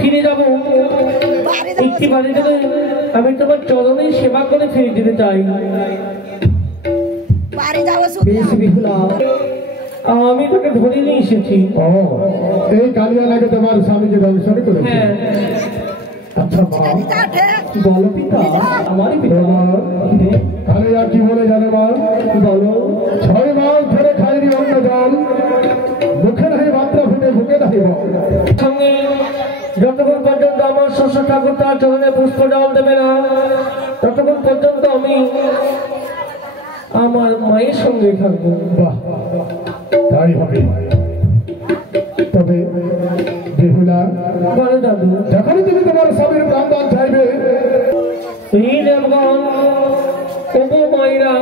ফিরে যাবো একটি বাড়ি থেকে আমি তোমার চরণে সেবা করে ফিরে যেতে চাই। আমি তোকে ধরে নিয়ে এসেছি। এই কালিয়ালাকে তোমার স্বামীকে দর্শন করে। আচ্ছা মা বলো পিতা। আমার পিতা কালিয়া কি বলে জানে মা? বলো। 6 মাস ধরে খাইনি অন্য জল, মুখে নাই মাত্রা ফুটে বুকে নাই সঙ্গে যতক্ষণ পর্যন্ত আমার শ্বশুর ঠাকুর তার চরণে পুষ্প জল দেবে না ততক্ষণ পর্যন্ত আমি আমার মায়ের সঙ্গে থাকবো। বাহ তাই হবে। তবে বেহুলা বলে দাদু যখনই তুমি তোমার স্বামীর প্রাণদান চাইবে এই দেবগণ তবু মায়েরা